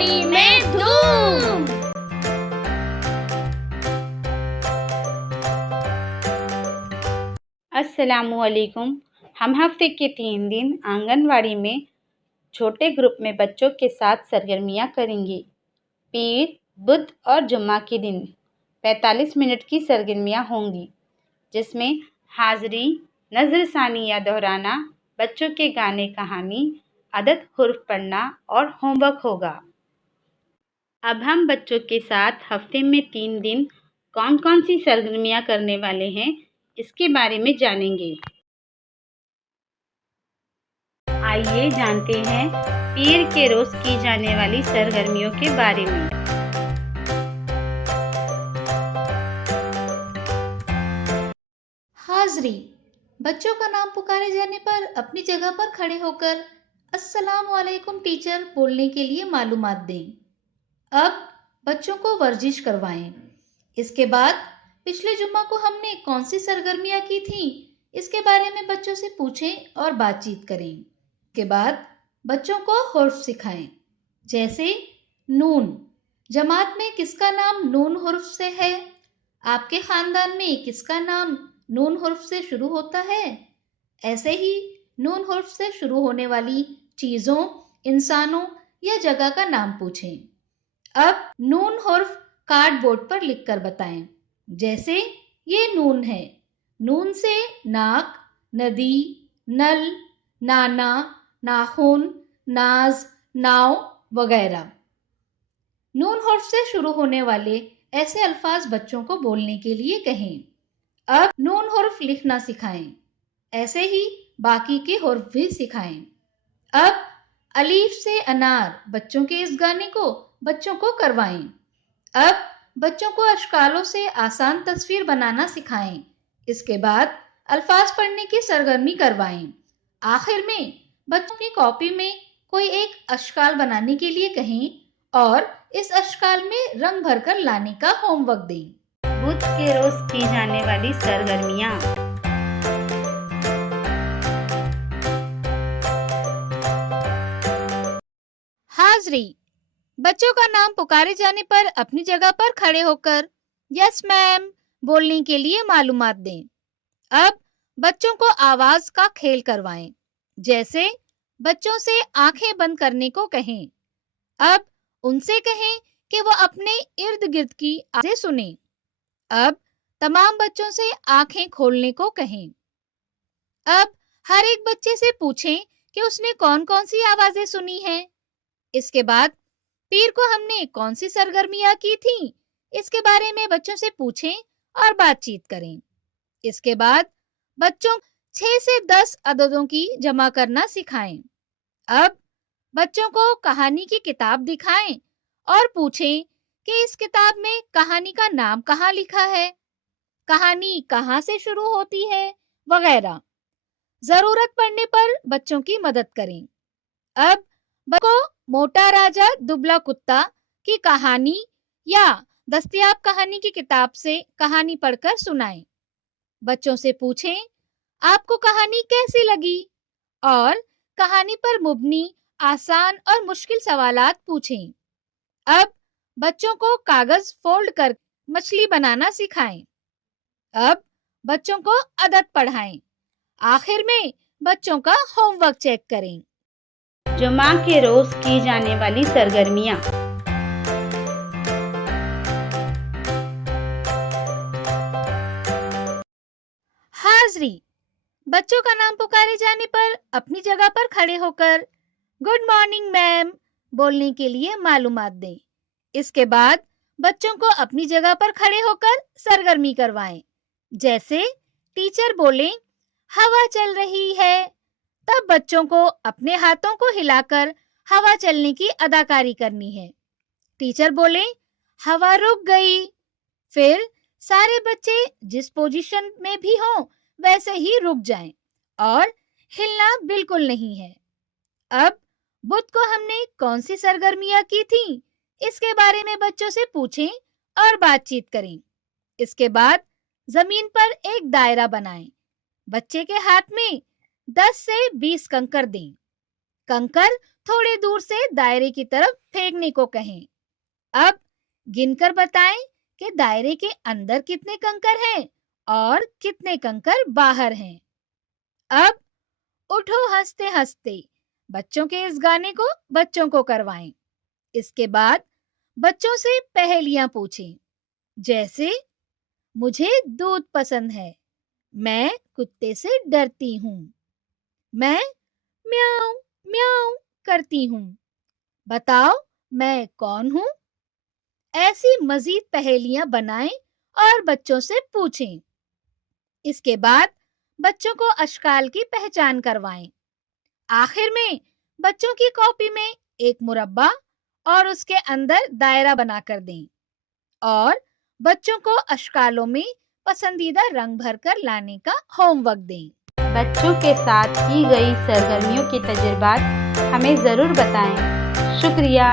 वाड़ी में धूम। अस्सलामुअलैकुम। हम हफ्ते के 3 दिन आंगनवाड़ी में छोटे ग्रुप में बच्चों के साथ सरगर्मियाँ करेंगे। पीर, बुध और जुम्मा के दिन 45 मिनट की सरगर्मियाँ होंगी, जिसमें हाज़री, नज़रसानी या दोहराना, बच्चों के गाने कहानी, अदद हुर्फ पढ़ना और होमवर्क होगा। अब हम बच्चों के साथ हफ्ते में 3 दिन कौन कौन सी सरगर्मियाँ करने वाले हैं, इसके बारे में जानेंगे। आइए जानते हैं पीर के रोज़ की जाने वाली सरगर्मियों के बारे में। हाज़री, बच्चों का नाम पुकारे जाने पर अपनी जगह पर खड़े होकर अस्सलाम वालेकुम टीचर बोलने के लिए मालूमात दें। अब बच्चों को वर्जिश करवाएं। इसके बाद पिछले जुम्मा को हमने कौन सी सरगर्मियां की थी, इसके बारे में बच्चों से पूछें और बातचीत करें। के बाद बच्चों को हुर्फ सिखाएं, जैसे नून। जमात में किसका नाम नून हुर्फ से है? आपके खानदान में किसका नाम नून हुर्फ से शुरू होता है? ऐसे ही नून हुर्फ से शुरू होने वाली चीजों, इंसानों या जगह का नाम पूछें। अब नून हुर्फ कार्डबोर्ड पर लिखकर बताएं, जैसे ये नून है। नून से नाक, नदी, नल, नाना, नाखून, नाज, नाव वगैरह। नून हुर्फ से शुरू होने वाले ऐसे अल्फाज बच्चों को बोलने के लिए कहें। अब नून हुर्फ लिखना सिखाएं, ऐसे ही बाकी के हुर्फ भी सिखाएं। अब अलीफ से अनार बच्चों के इस गाने को बच्चों को करवाएं। अब बच्चों को अशकालों से आसान तस्वीर बनाना सिखाएं। इसके बाद अल्फाज पढ़ने की सरगर्मी करवाएं। आखिर में बच्चों की कॉपी में कोई एक अशकाल बनाने के लिए कहें और इस अशकाल में रंग भरकर लाने का होमवर्क दें। बुध के रोज़ की जाने वाली सरगर्मियाँ। हाज़री, बच्चों का नाम पुकारे जाने पर अपनी जगह पर खड़े होकर यस मैम बोलने के लिए मालूमात दें। अब बच्चों को आवाज का खेल करवाएं, जैसे बच्चों से आंखें बंद करने को कहें। अब उनसे कहें कि वो अपने इर्द गिर्द की आवाजें सुनें। अब तमाम बच्चों से आंखें खोलने को कहें। अब हर एक बच्चे से पूछें कि उसने कौन कौन सी आवाजें सुनी हैं। इसके बाद पीर को हमने कौन सी सरगर्मियां की थी, इसके बारे में बच्चों से पूछें और बातचीत करें। इसके बाद बच्चों 6 से 10 अददों की जमा करना सिखाएं। अब बच्चों को कहानी की किताब दिखाएं और पूछें कि इस किताब में कहानी का नाम कहाँ लिखा है, कहानी कहाँ से शुरू होती है वगैरह। जरूरत पड़ने पर बच्चों की मदद करें। अब बच्चों को मोटा राजा दुबला कुत्ता की कहानी या दस्तयाब कहानी की किताब से कहानी पढ़कर सुनाएं। बच्चों से पूछें आपको कहानी कैसी लगी और कहानी पर मुबनी आसान और मुश्किल सवालात पूछें। अब बच्चों को कागज फोल्ड कर मछली बनाना सिखाएं। अब बच्चों को अदद पढ़ाएं। आखिर में बच्चों का होमवर्क चेक करें। जुम्मा के रोज़ की जाने वाली सरगर्मियाँ। हाज़री, बच्चों का नाम पुकारे जाने पर अपनी जगह पर खड़े होकर गुड मॉर्निंग मैम बोलने के लिए मालूमात दें। इसके बाद बच्चों को अपनी जगह पर खड़े होकर सरगर्मी करवाएं, जैसे टीचर बोलें हवा चल रही है, तब बच्चों को अपने हाथों को हिलाकर हवा चलने की अदाकारी करनी है। टीचर बोले हवा रुक गई, फिर सारे बच्चे जिस पोजीशन में भी हों वैसे ही रुक जाएं और हिलना बिल्कुल नहीं है। अब बुध को हमने कौन सी सरगर्मियां की थी, इसके बारे में बच्चों से पूछें और बातचीत करें। इसके बाद जमीन पर एक दायरा बनाएं। बच्चे के हाथ में 10 से 20 कंकर दें। कंकर थोड़े दूर से दायरे की तरफ फेंकने को कहें। अब गिनकर बताएं कि दायरे के अंदर कितने कंकर हैं और कितने कंकर बाहर हैं। अब उठो हंसते हंसते बच्चों के इस गाने को बच्चों को करवाएं। इसके बाद बच्चों से पहेलियां पूछें, जैसे मुझे दूध पसंद है, मैं कुत्ते से डरती हूँ, मैं म्याऊं म्याऊं करती हूँ, बताओ मैं कौन हूँ। ऐसी मजीद पहेलियां बनाएं और बच्चों से पूछें। इसके बाद बच्चों को अशकाल की पहचान करवाएं। आखिर में बच्चों की कॉपी में एक मुरब्बा और उसके अंदर दायरा बनाकर दें और बच्चों को अशकालों में पसंदीदा रंग भरकर लाने का होमवर्क दें। बच्चों के साथ की गई सरगर्मियों के तजुर्बात हमें ज़रूर बताएं। शुक्रिया।